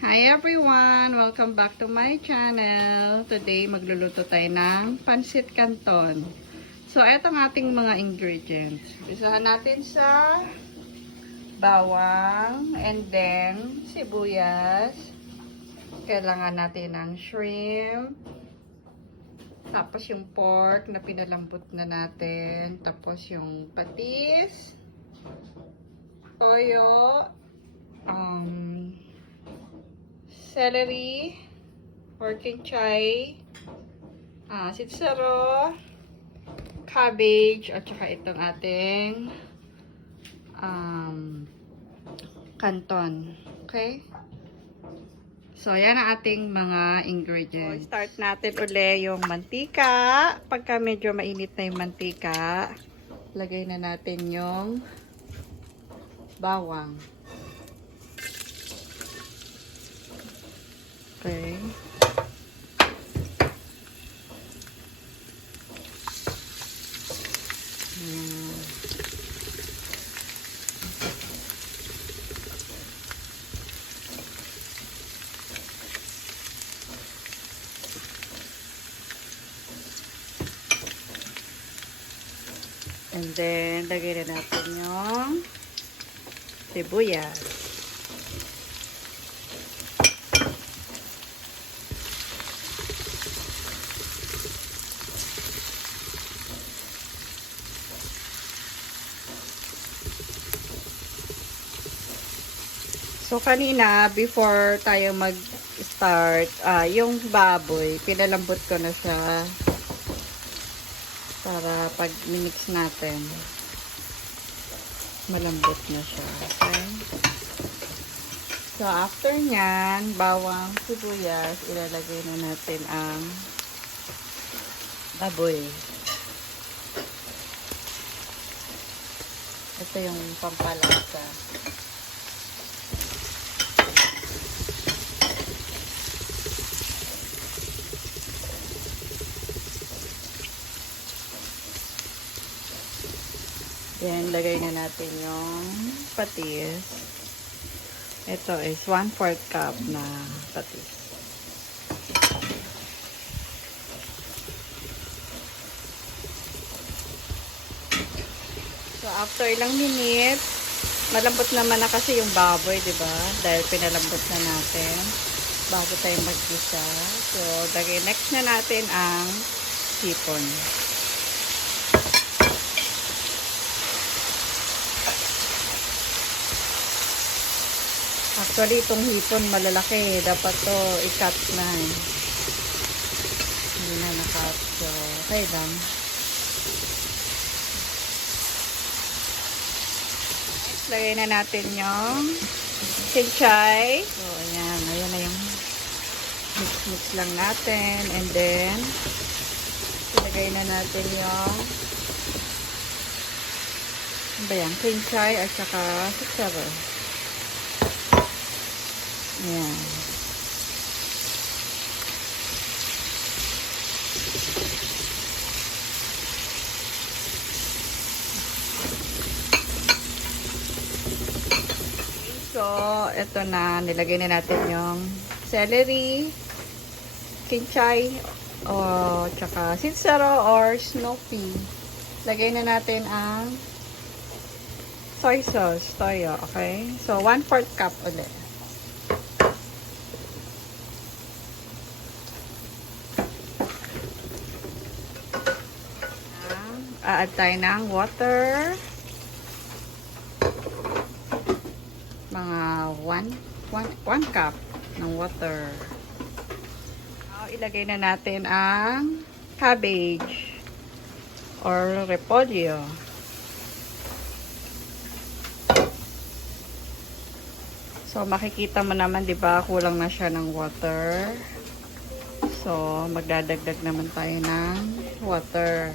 Hi everyone! Welcome back to my channel. Today, magluluto tayo ng Pancit Canton. So, ito ang ating mga ingredients. Isahan natin sa bawang and then sibuyas. Kailangan natin ng shrimp. Tapos yung pork na pinalambot na natin. Tapos yung patis. Toyo. Celery, working chai, sitsaro, cabbage, at saka itong ating canton. Okay? So, yan ang ating mga ingredients. So, start natin uli yung mantika. Pagka medyo mainit na yung mantika, lagay na natin yung bawang. Okay. And then, lagay na natin yung sibuyas. So, kanina, before tayo mag-start, yung baboy, pinalambot ko na siya para pag minix natin, malambot na siya. Okay? So, after nyan, bawang, sibuyas, ilalagay na natin ang baboy. Ito yung pampalasa. Then, lagay na natin yung patis. Ito is 1/4 cup na patis. So, after ilang minutes, malambot naman na kasi yung baboy, di ba? Dahil pinalambot na natin bago tayo mag-gisa. So, lagay next na natin ang hipon. Actually, itong hipon malalaki. Dapat to i-cut na. Hindi na na-cut. So, okay lang. Next, lagay na natin yung kinchay. So, ayan. Ayan na yung mix-mix lang natin. And then, ilagay na natin yung ano ba yan? Kinchay at saka sitsaro. Ayan. So, ito na. Nilagay na natin yung celery, kinchay, o tsaka sitsaro or snow pea. Lagay na natin ang soy sauce, toyo. Okay? So, 1/4 cup ulit. Add tayo ng water. Mga 1 cup ng water. Now, ilagay na natin ang cabbage or repolyo. So, makikita mo naman, di ba, kulang na siya ng water. So, magdadagdag naman tayo ng water.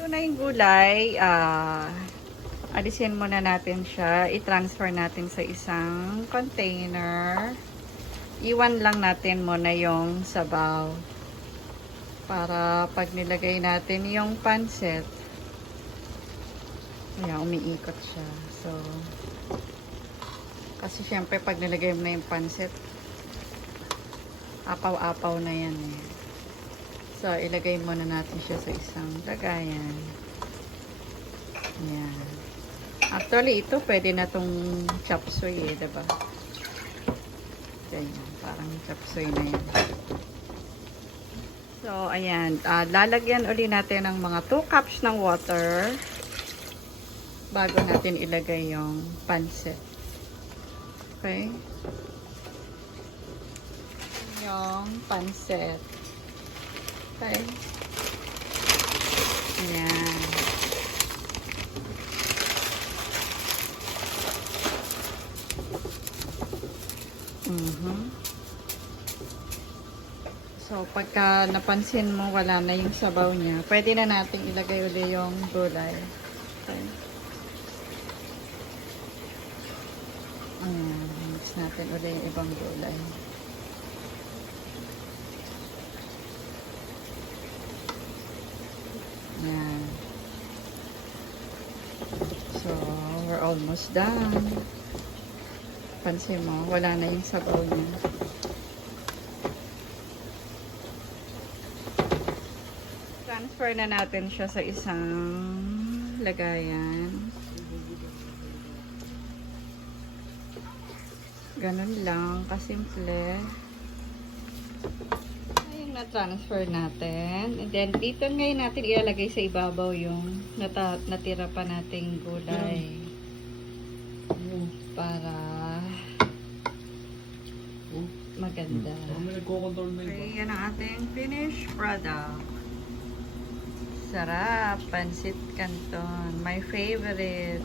Ito na yung gulay, alisin muna natin siya, i-transfer natin sa isang container. Iwan lang natin muna yung sabaw para pag nilagay natin yung pancit, ayan, umiikot siya. So, Kasi syempre pag nilagay mo na yung pancit, apaw-apaw na yan eh. So, ilagay muna natin siya sa isang lagayan. Yan. Actually, ito pwede na tong chop suey eh, diba? Ganyan, parang chop suey na yan. So, ayan. Lalagyan uli natin ng mga 2 cups ng water bago natin ilagay yung pancit. Okay? Yung pancit. Okay? Ayan. So, pagka napansin mo wala na yung sabaw niya, pwede na natin ilagay uli yung gulay. Okay? Mix natin uli yung ibang gulay. Yan. So, we're almost done. Pansin mo, wala na yung sabaw niya. Transfer na natin siya sa isang lagayan. Ganun lang, kasimple. Ayun, na-transfer natin. And then, dito ngayon natin ilalagay sa ibabaw yung natira pa nating gulay. Para maganda. Okay, yan ang ating finished product. Sarap, Pancit Canton. My favorite.